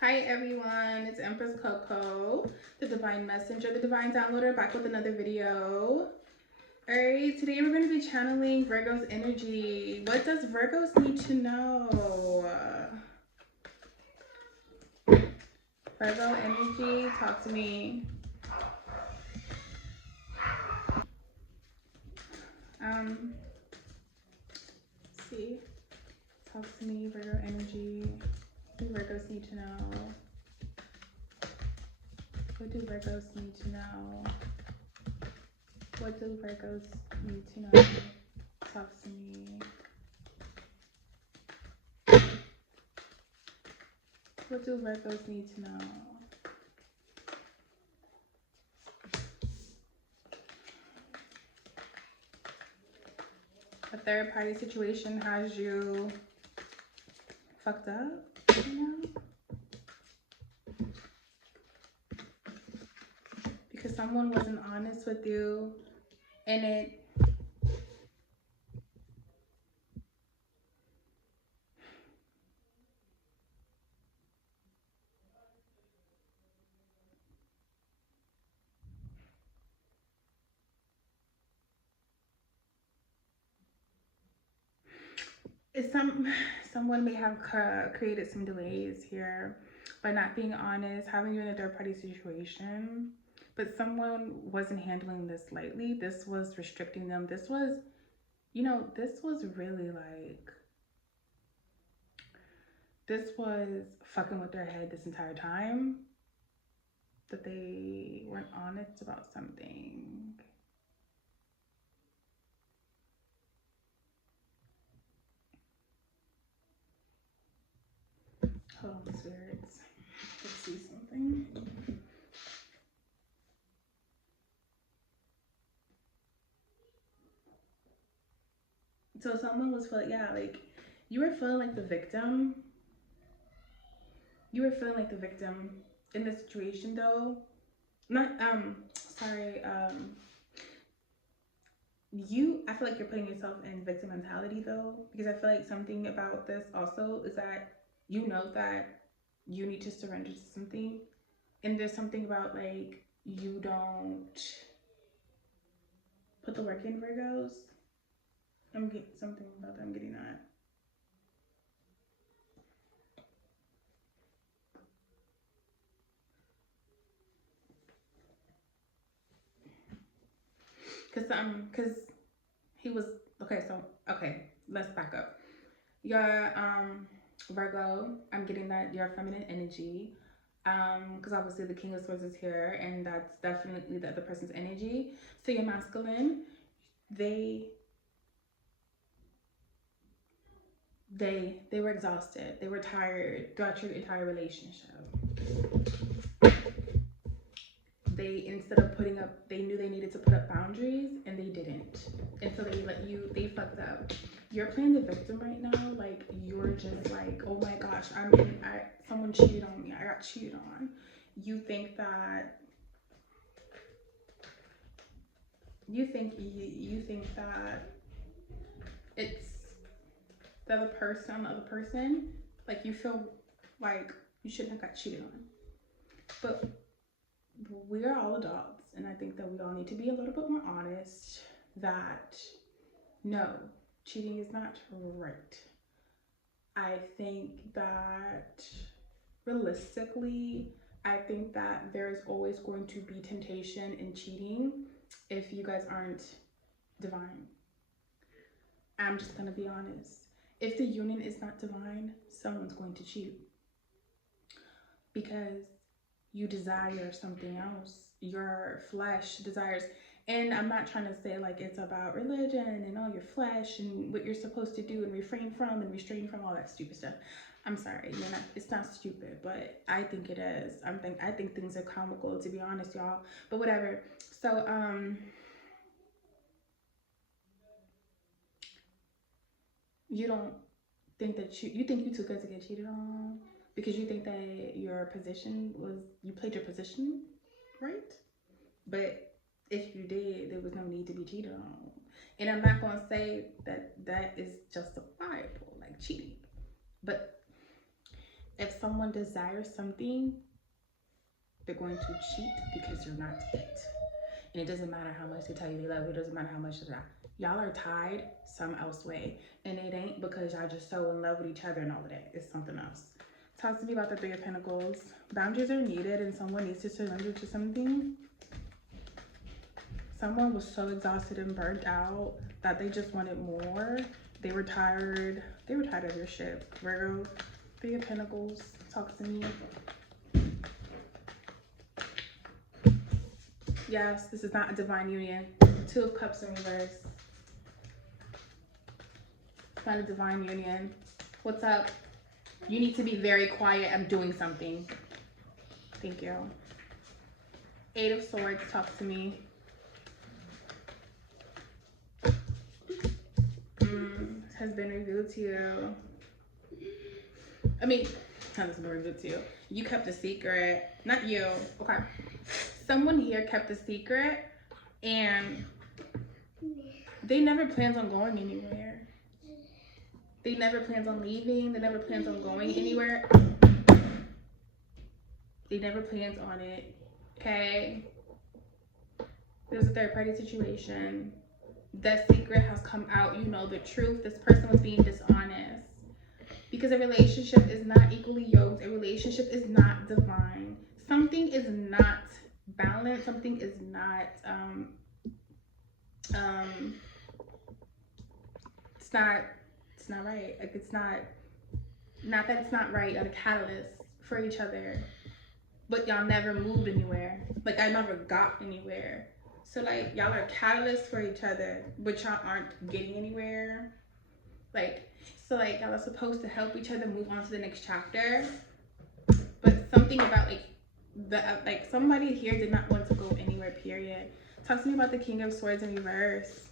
Hi everyone, it's Empress Coco, the Divine Messenger, the Divine Downloader, back with another video. Alright, today we're going to be channeling Virgo's energy. What does Virgos need to know? Virgo energy, talk to me. See, talk to me, Virgo energy. What do Virgos need to know? What do Virgos need to know? What do Virgos need to know? Talk to me. What do Virgos need to know? A third party situation has you fucked up, you know? Because someone wasn't honest with you and it is someone may have created some delays here by not being honest, having you in a third party situation. But someone wasn't handling this lightly. This was restricting them. This was, this was really like, this was fucking with their head this entire time, that they weren't honest about something. Hold on, spirits. Let's see something. So someone was feeling, yeah, like you were feeling like the victim. You were feeling like the victim in this situation, though. Not sorry, I feel like you're putting yourself in victim mentality though, because I feel like something about this also is that you know that you need to surrender to something, and there's something about like you don't put the work in, Virgos. I'm getting something about that. I'm getting that. Cause he was okay. So okay, let's back up. Your Virgo, I'm getting that your feminine energy. Because obviously the King of Swords is here, and that's definitely the other person's energy. So your masculine, they they were exhausted. They were tired throughout your entire relationship. They, instead of putting up, they knew they needed to put up boundaries and they didn't, and so they fucked up. You're playing the victim right now. Like you're just like, oh my gosh, someone cheated on me, I got cheated on. You think that you think that it's the other person, like you feel like you shouldn't have got cheated on. But we are all adults, and I think that we all need to be a little bit more honest that no, cheating is not right. I think that realistically, I think that there's always going to be temptation in cheating if you guys aren't divine. I'm just going to be honest. If the union is not divine, someone's going to cheat because you desire something else. Your flesh desires. And I'm not trying to say like it's about religion and all your flesh and what you're supposed to do and refrain from and restrain from all that stupid stuff. I'm sorry, it's not stupid, but I think it is. I think things are comical, to be honest, y'all. But whatever. So you don't think that you think you too good to get cheated on because you think that your position was, you played your position right. But if you did, there was no need to be cheated on. And I'm not going to say that that is justifiable, like cheating. But if someone desires something, they're going to cheat because you're not it. And it doesn't matter how much they tell you they love you. It doesn't matter how much y'all are tied some else way. And it ain't because y'all just so in love with each other and all of that. It's something else. Talk to me about the Three of Pentacles. Boundaries are needed and someone needs to surrender to something. Someone was so exhausted and burnt out that they just wanted more. They were tired. They were tired of your shit. Virgo, Three of Pentacles. Talk to me. Yes, this is not a divine union. Two of Cups in reverse. It's not a divine union. What's up? You need to be very quiet. I'm doing something. Thank you. Eight of Swords. Talk to me. Has been revealed to you. I mean, has been revealed to you. You kept a secret. Not you. Okay. Someone here kept a secret and they never plans on going anywhere. They never plans on leaving. They never plans on going anywhere. They never plans on it. Okay? There's a third party situation. That secret has come out. You know the truth. This person was being dishonest. Because a relationship is not equally yoked. A relationship is not divine. Something is not balanced. Something is not it's not right. Like it's not that it's not right. You're the catalyst for each other. But y'all never moved anywhere. Like I never got anywhere. So like y'all are catalysts for each other, but y'all aren't getting anywhere. Like so like y'all are supposed to help each other move on to the next chapter. But something about like somebody here did not want to go anywhere, period. Talk to me about the King of Swords in reverse.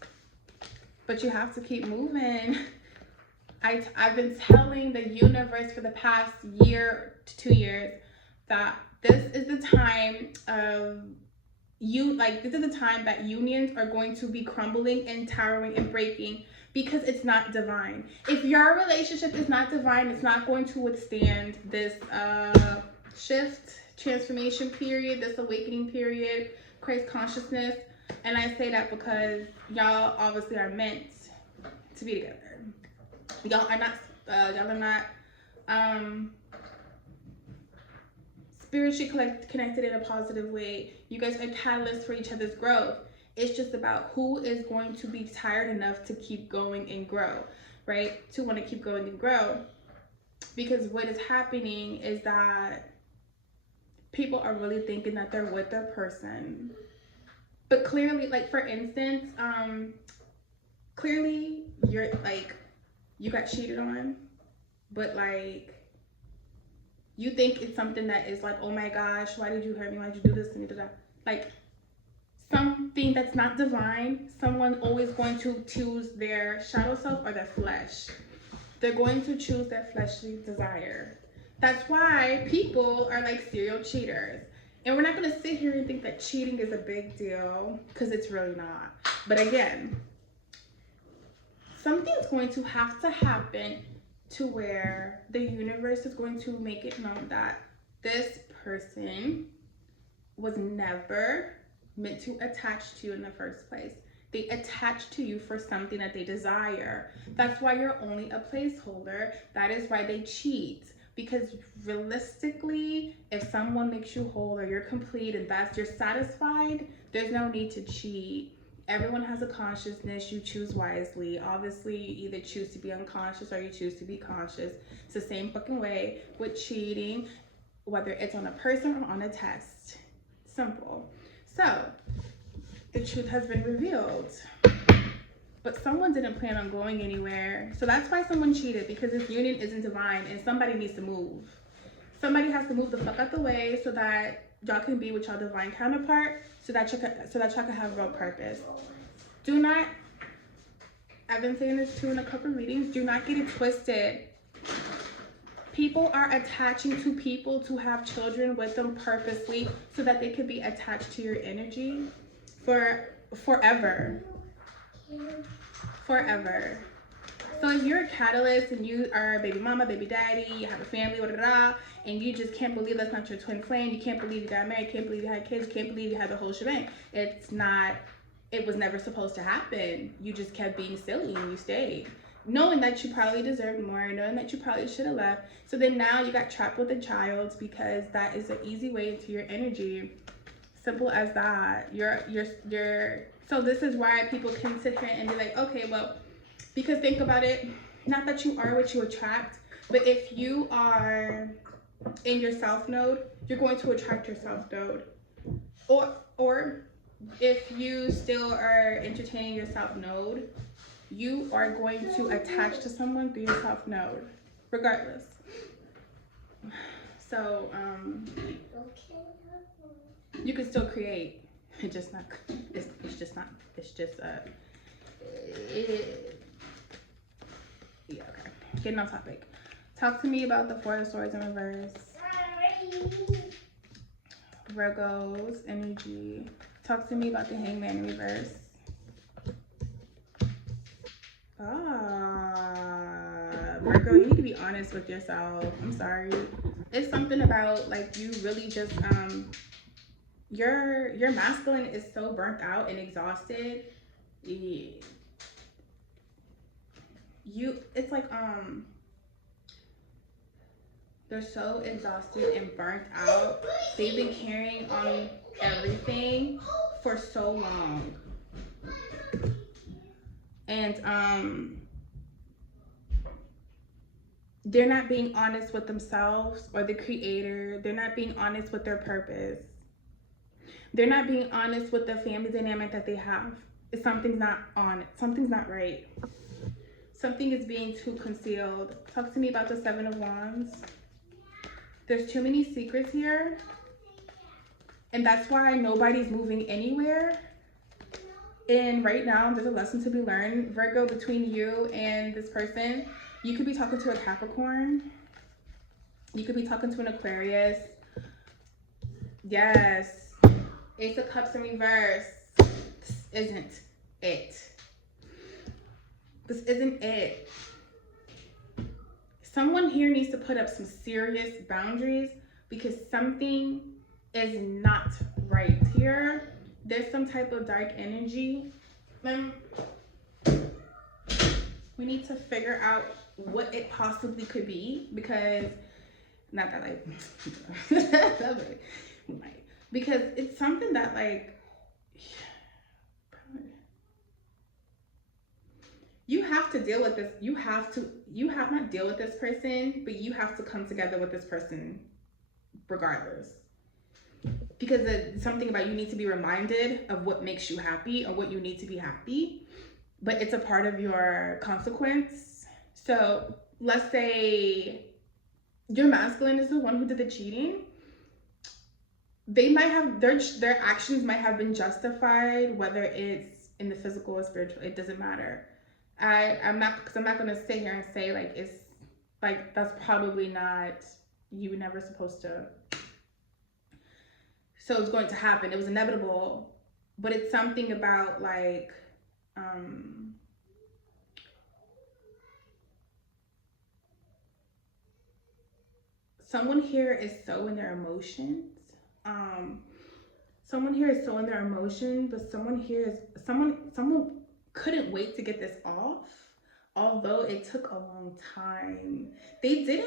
But you have to keep moving. I've been telling the universe for the past year to 2 years that this is the time of this is the time that unions are going to be crumbling and towering and breaking because it's not divine. If your relationship is not divine, it's not going to withstand this shift, transformation period, this awakening period, Christ consciousness. And I say that because y'all obviously are meant to be together. Y'all are not spiritually connected in a positive way. You guys are catalysts for each other's growth. It's just about who is going to be tired enough to keep going and grow, right? To want to keep going and grow. Because what is happening is that people are really thinking that they're with their person. But clearly, like for instance, clearly you're like, you got cheated on, but like, you think it's something that is like, oh my gosh, why did you hurt me? Why did you do this to me? Like something that's not divine. Someone always going to choose their shadow self or their flesh. They're going to choose their fleshly desire. That's why people are like serial cheaters. And we're not going to sit here and think that cheating is a big deal because it's really not. But again, something's going to have to happen to where the universe is going to make it known that this person was never meant to attach to you in the first place. They attach to you for something that they desire. That's why you're only a placeholder. That is why they cheat. Because realistically, if someone makes you whole or you're complete and you're satisfied, there's no need to cheat. Everyone has a consciousness. You choose wisely. Obviously, you either choose to be unconscious or you choose to be conscious. It's the same fucking way with cheating, whether it's on a person or on a test. Simple. So, the truth has been revealed. But someone didn't plan on going anywhere. So that's why someone cheated, because this union isn't divine and somebody needs to move. Somebody has to move the fuck out the way so that y'all can be with y'all divine counterpart, so that y'all can have real purpose. Do not, I've been saying this too in a couple of readings, do not get it twisted. People are attaching to people to have children with them purposely so that they could be attached to your energy for forever. Forever. So if you're a catalyst and you are a baby mama, baby daddy, you have a family, blah, blah, blah, and you just can't believe that's not your twin flame, you can't believe you got married, can't believe you had kids, can't believe you had the whole shebang. It's not, it was never supposed to happen. You just kept being silly and you stayed. Knowing that you probably deserved more, knowing that you probably should have left. So then now you got trapped with a child because that is an easy way into your energy. Simple as that. So this is why people can sit here and be like, okay, well, because think about it, not that you are what you attract, but if you are in your south node, you're going to attract your south node. Or if you still are entertaining your south node, you are going to attach to someone through your south node, regardless. So, you can still create. It's just not, yeah, okay. Getting on topic. Talk to me about the Four of Swords in reverse. Virgo's energy. Talk to me about the Hangman in reverse. Virgo, you need to be honest with yourself. I'm sorry. It's something about like you really just your masculine is so burnt out and exhausted. It's like they're so exhausted and burnt out. They've been carrying on everything for so long. And they're not being honest with themselves or the creator. They're not being honest with their purpose. They're not being honest with the family dynamic that they have. Something's not on it. Something's not right. Something is being too concealed. Talk to me about the Seven of Wands. There's too many secrets here. And that's why nobody's moving anywhere. And right now, there's a lesson to be learned, Virgo, between you and this person. You could be talking to a Capricorn. You could be talking to an Aquarius. Yes. Ace of Cups in reverse. This isn't it. This isn't it. Someone here needs to put up some serious boundaries because something is not right here. There's some type of dark energy. We need to figure out what it possibly could be because, not that like, because it's something that like, you have to deal with this. You have not deal with this person, but you have to come together with this person regardless. Because it's something about you need to be reminded of what makes you happy or what you need to be happy, but it's a part of your consequence. So let's say your masculine is the one who did the cheating. They might have, their actions might have been justified, whether it's in the physical or spiritual, it doesn't matter. I'm not going to sit here and say like, it's like, that's probably not, you were never supposed to. So it's going to happen. It was inevitable, but it's something about like, someone here is so in their emotions. Someone here is so in their emotion, but someone here is, someone couldn't wait to get this off, although it took a long time. They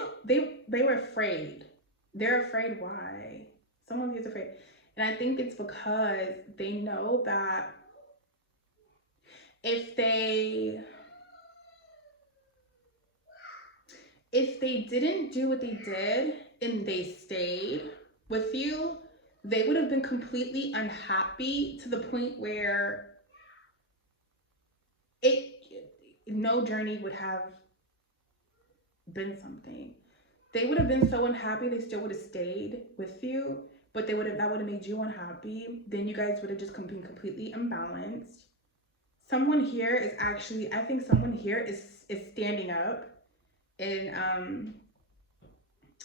were afraid. They're afraid. Why? Someone is afraid. And I think it's because they know that if they didn't do what they did and they stayed with you, they would have been completely unhappy to the point where no journey would have been something. They would have been so unhappy they still would have stayed with you, but that would have made you unhappy. Then you guys would have just been completely imbalanced. Someone here is actually, I think someone here is standing up, and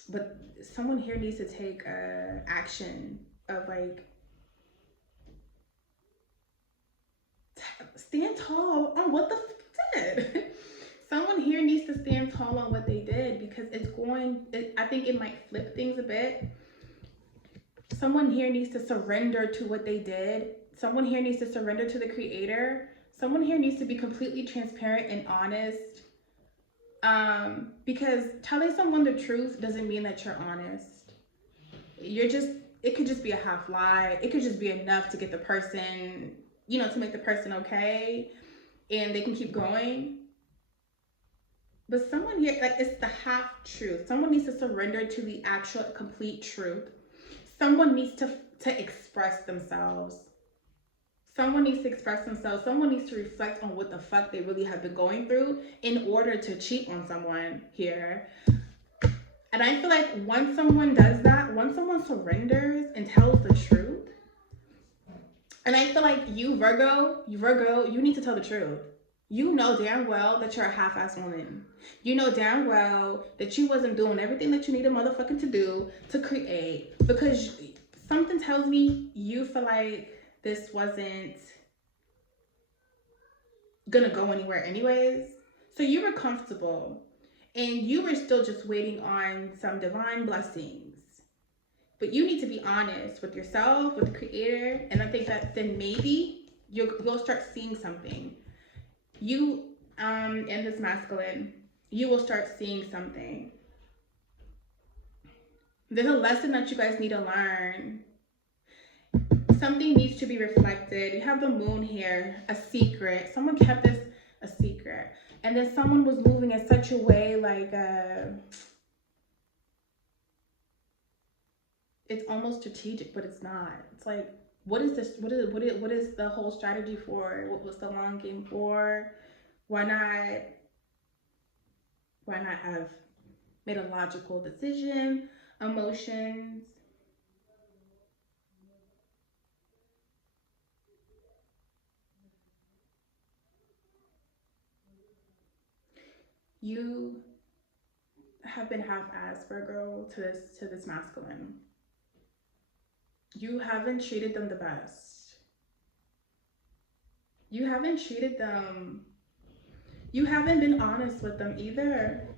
but someone here needs to take action of like, stand tall on what the fuck did. Someone here needs to stand tall on what they did because I think it might flip things a bit. Someone here needs to surrender to what they did. Someone here needs to surrender to the creator. Someone here needs to be completely transparent and honest. Because telling someone the truth doesn't mean that you're honest. It could just be a half lie. It could just be enough to get the person, to make the person okay and they can keep going. But someone here, like, it's the half truth. Someone needs to surrender to the actual complete truth. Someone needs to express themselves. Someone needs to express themselves. Someone needs to reflect on what the fuck they really have been going through in order to cheat on someone here. And I feel like once someone does that, once someone surrenders and tells the truth, and I feel like you Virgo, you need to tell the truth. You know damn well that you're a half-ass woman. You know damn well that you wasn't doing everything that you need a motherfucker to do to create, because something tells me you feel like this wasn't gonna go anywhere anyways. So you were comfortable and you were still just waiting on some divine blessings. But you need to be honest with yourself, with the creator, and I think that then maybe you'll start seeing something. You in this masculine, you will start seeing something. There's a lesson that you guys need to learn. Something needs to be reflected. You have the moon here, a secret. Someone kept this a secret. And then someone was moving in such a way like it's almost strategic, but it's not. It's like, what is this? What is the whole strategy for? What was the long game for? Why not have made a logical decision? Emotions. You have been half-assed, Virgo, to this masculine. You haven't treated them the best. You haven't treated them. You haven't been honest with them either.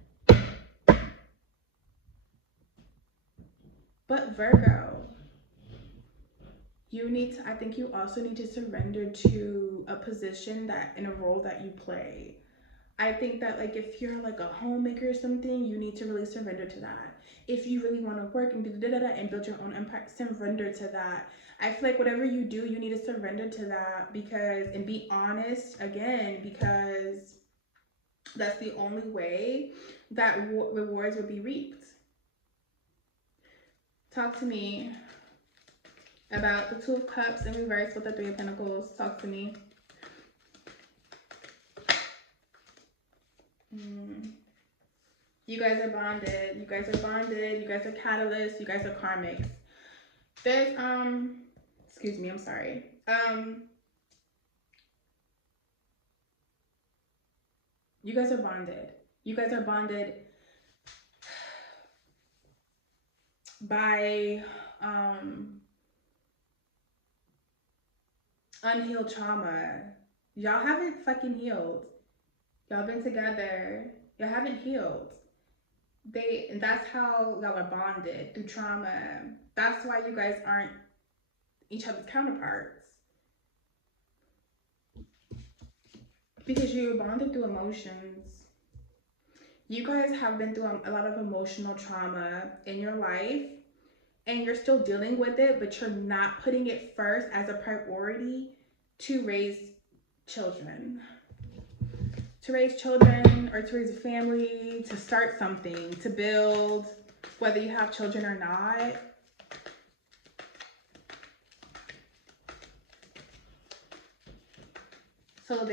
But Virgo, I think you also need to surrender to a position that, in a role that you play. I think that, like, if you're like a homemaker or something, you need to really surrender to that. If you really want to work and and build your own empire, surrender to that. I feel like whatever you do, you need to surrender to that and be honest again, because that's the only way that rewards will be reaped. Talk to me about the Two of Cups in reverse with the Three of Pentacles. Talk to me. You guys are bonded. You guys are bonded. You guys are catalysts. You guys are karmics. There's excuse me, I'm sorry. You guys are bonded. You guys are bonded by unhealed trauma. Y'all haven't fucking healed. Y'all been together. Y'all haven't healed. That's how y'all are bonded, through trauma. That's why you guys aren't each other's counterparts. Because you're bonded through emotions. You guys have been through a lot of emotional trauma in your life, and you're still dealing with it, but you're not putting it first as a priority to raise children. To raise children or to raise a family, to start something, to build, whether you have children or not. So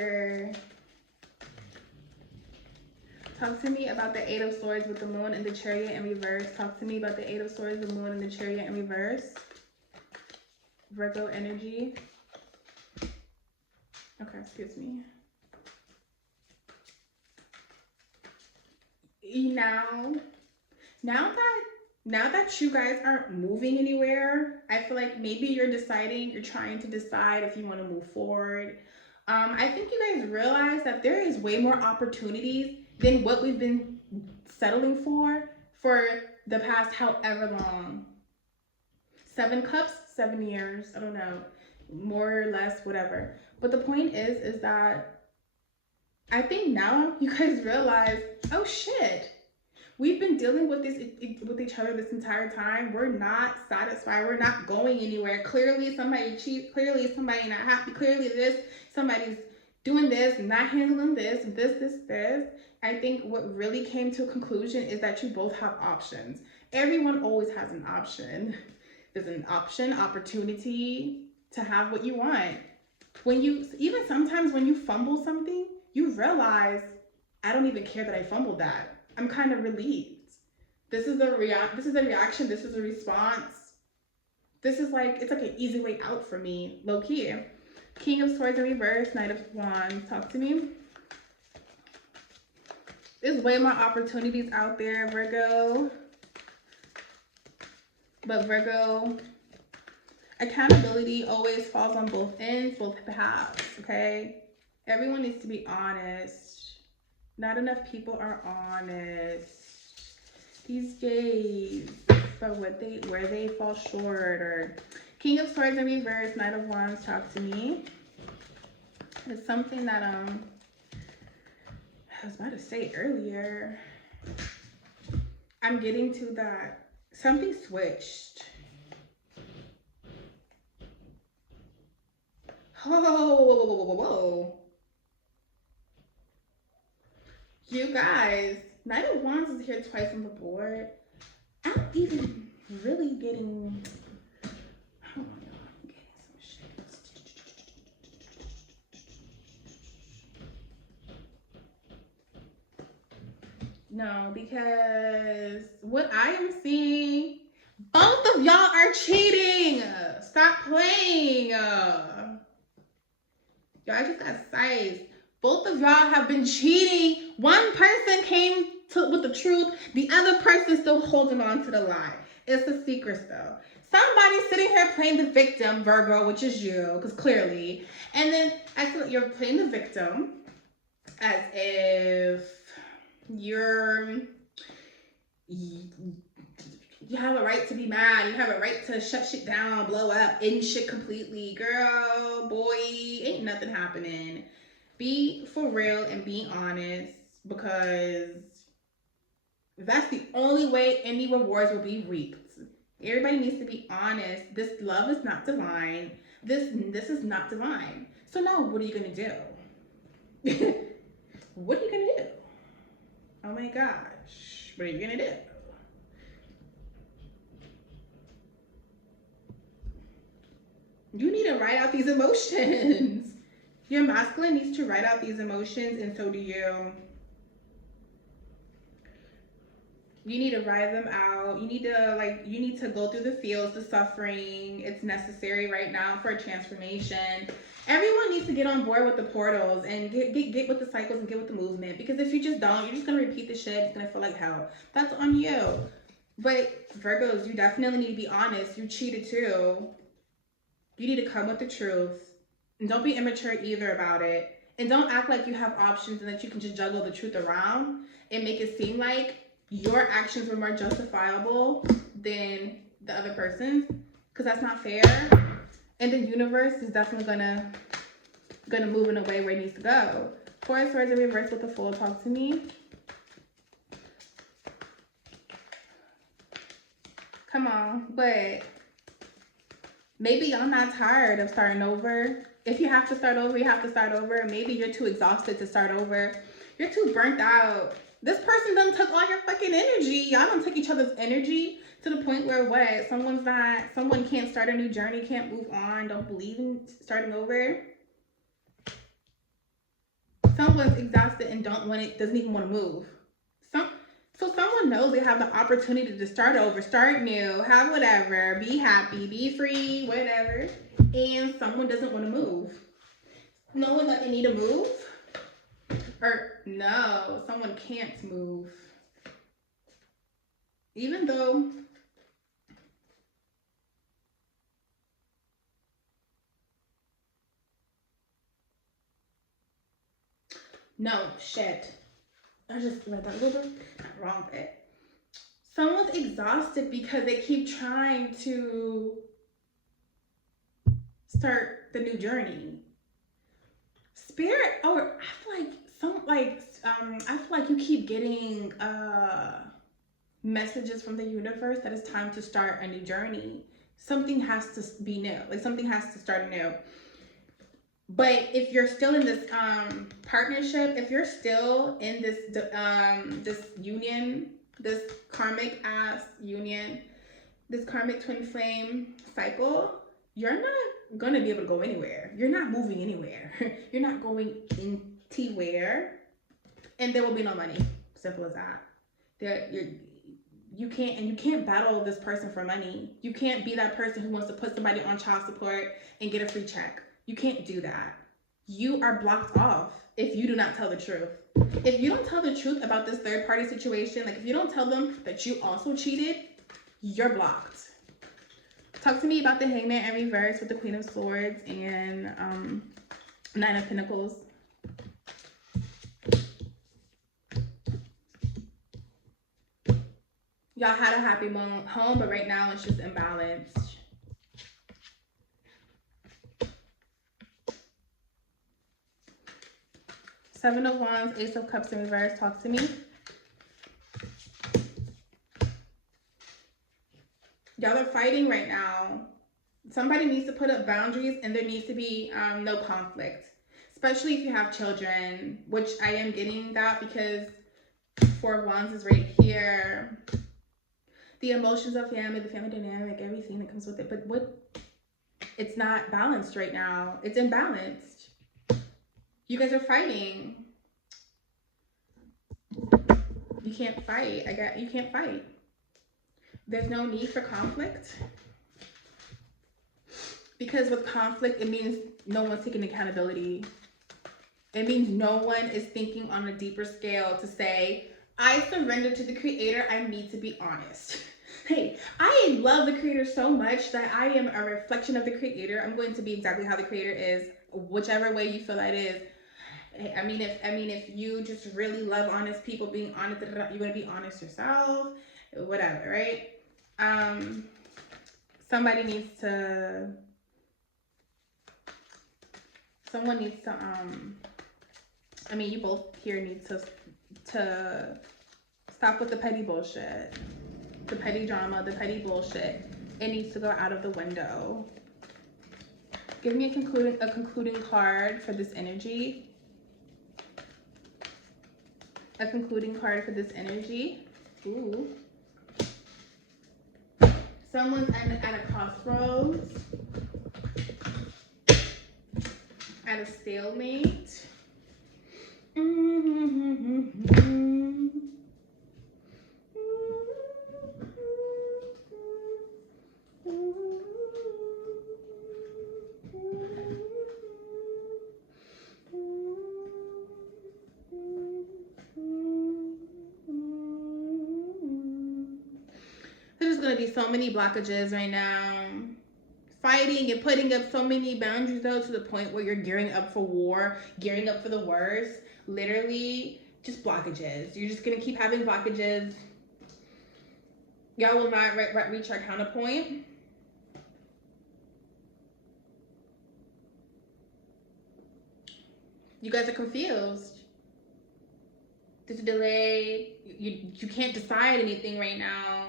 talk to me about the Eight of Swords with the Moon and the Chariot in reverse. Talk to me about the Eight of Swords, the Moon, and the Chariot in reverse. Virgo energy. Okay, excuse me. Now that you guys aren't moving anywhere, I feel like maybe you're trying to decide if you want to move forward. I think you guys realize that there is way more opportunities than what we've been settling for the past however long. 7 cups, 7 years. I don't know, more or less, whatever. But the point is that I think now you guys realize, oh shit, we've been dealing with this with each other this entire time. We're not satisfied. We're not going anywhere. Clearly, somebody cheats. Clearly, somebody not happy. Clearly, somebody's doing this, not handling this. I think what really came to a conclusion is that you both have options. Everyone always has an option. There's an opportunity to have what you want. Even sometimes when you fumble something, you realize, I don't even care that I fumbled that. I'm kind of relieved. This is a reaction. This is a response. It's like an easy way out for me, low key. King of Swords in reverse, Knight of Wands. Talk to me. There's way more opportunities out there, Virgo. But Virgo, accountability always falls on both ends, both halves, okay? Everyone needs to be honest. Not enough people are honest these days. So where they fall short. Or King of Swords in reverse, Knight of Wands. Talk to me. It's something that I was about to say earlier. I'm getting to that. Something switched. Whoa. You guys, Knight of Wands is here twice on the board. I'm even really getting... Hold on, y'all. I'm getting some shit. No, because what I am seeing, both of y'all are cheating. Stop playing. Y'all just got sized. Both of y'all have been cheating. One person came with the truth. The other person still holding on to the lie. It's a secret though. Somebody's sitting here playing the victim, Virgo, which is you, because clearly. And then you're playing the victim as if you have a right to be mad. You have a right to shut shit down, blow up, end shit completely. Girl, boy, ain't nothing happening. Be for real and be honest, because that's the only way any rewards will be reaped. Everybody needs to be honest. This love is not divine. This is not divine. So now what are you gonna do? What are you gonna do? Oh my gosh, what are you gonna do? You need to write out these emotions. Your masculine needs to write out these emotions, and so do you. You need to write them out. You need to go through the feels, the suffering. It's necessary right now for a transformation. Everyone needs to get on board with the portals and get with the cycles and get with the movement. Because if you just don't, you're just gonna repeat the shit. It's gonna feel like hell. That's on you. But Virgos, you definitely need to be honest. You cheated too. You need to come with the truth. And don't be immature either about it. And don't act like you have options and that you can just juggle the truth around and make it seem like your actions were more justifiable than the other person's, because that's not fair. And the universe is definitely gonna move in a way where it needs to go. Four of Swords in reverse with the Fool. Talk to me. Come on, but maybe y'all not tired of starting over. If you have to start over, you have to start over. Maybe you're too exhausted to start over. You're too burnt out. This person done took all your fucking energy. Y'all done took each other's energy to the point where what? Someone can't start a new journey, can't move on, don't believe in starting over. Someone's exhausted and doesn't even want to move. So someone knows they have the opportunity to start over, start new, have whatever, be happy, be free, whatever. And someone doesn't want to move. Knowing that they need to move. Or no, someone can't move. Even though no, shit. I just read that a little bit, not wrong, but someone's exhausted because they keep trying to start the new journey. Spirit, or I feel like I feel like you keep getting messages from the universe that it's time to start a new journey. Something has to be new. Like something has to start new. But if you're still in this partnership, if you're still in this this union, this karmic ass union, this karmic twin flame cycle, you're not gonna be able to go anywhere. You're not moving anywhere. You're not going anywhere, and there will be no money. Simple as that. You can't battle this person for money. You can't be that person who wants to put somebody on child support and get a free check. You can't do that. You are blocked off if you do not tell the truth. If you don't tell the truth about this third party situation, like if you don't tell them that you also cheated, you're blocked. Talk to me about the Hangman in reverse with the Queen of Swords and Nine of Pentacles. Y'all had a happy home, but right now it's just imbalanced. Seven of Wands, Ace of Cups in reverse. Talk to me. Y'all are fighting right now. Somebody needs to put up boundaries, and there needs to be no conflict, especially if you have children, which I am getting that because Four of Wands is right here. The emotions of family, the family dynamic, everything that comes with it. But it's not balanced right now. It's imbalanced. You guys are fighting. You can't fight. You can't fight. There's no need for conflict. Because with conflict, it means no one's taking accountability. It means no one is thinking on a deeper scale to say, I surrender to the creator. I need to be honest. Hey, I love the creator so much that I am a reflection of the creator. I'm going to be exactly how the creator is, whichever way you feel that is. I mean, if you just really love honest people, being honest, you're going to be honest yourself, whatever, right? Someone needs to, I mean, you both here need to stop with the petty bullshit, the petty drama, the petty bullshit. It needs to go out of the window. Give me a concluding card for this energy. A concluding card for this energy. Ooh. Someone's at a crossroads. At a stalemate. There's going to be so many blockages right now. Fighting and putting up so many boundaries, though, to the point where you're gearing up for war, gearing up for the worst. Literally, just blockages. You're just going to keep having blockages. Y'all will not reach our counterpoint. You guys are confused. There's a delay. You can't decide anything right now.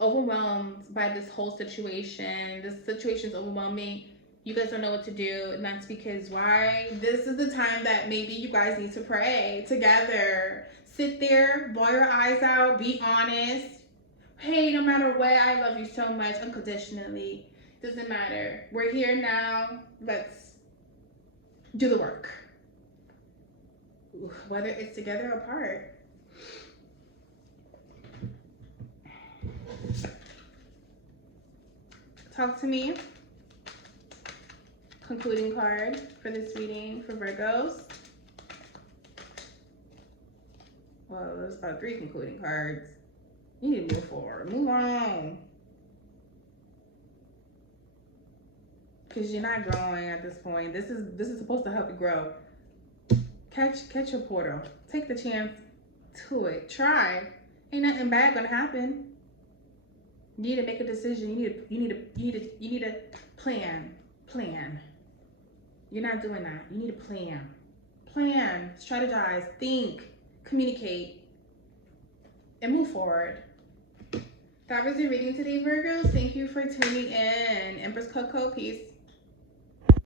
Overwhelmed by this whole situation. This situation is overwhelming. You guys don't know what to do, and that's because why? This is the time that maybe you guys need to pray together. Sit there, bawl your eyes out, be honest. Hey, no matter what, I love you so much unconditionally. Doesn't matter. We're here now. Let's do the work. Whether it's together or apart. Talk to me. Concluding card for this reading for Virgos. Well, there's about 3 concluding cards. You need to move forward. Move on. Because you're not growing at this point. This is supposed to help you grow. Catch your portal. Take the chance to it. Try. Ain't nothing bad gonna happen. You need to make a decision. You need to plan. Plan. You're not doing that. You need a plan. Plan, strategize, think, communicate, and move forward. That was your reading today, Virgos. Thank you for tuning in. Empress Coco, peace.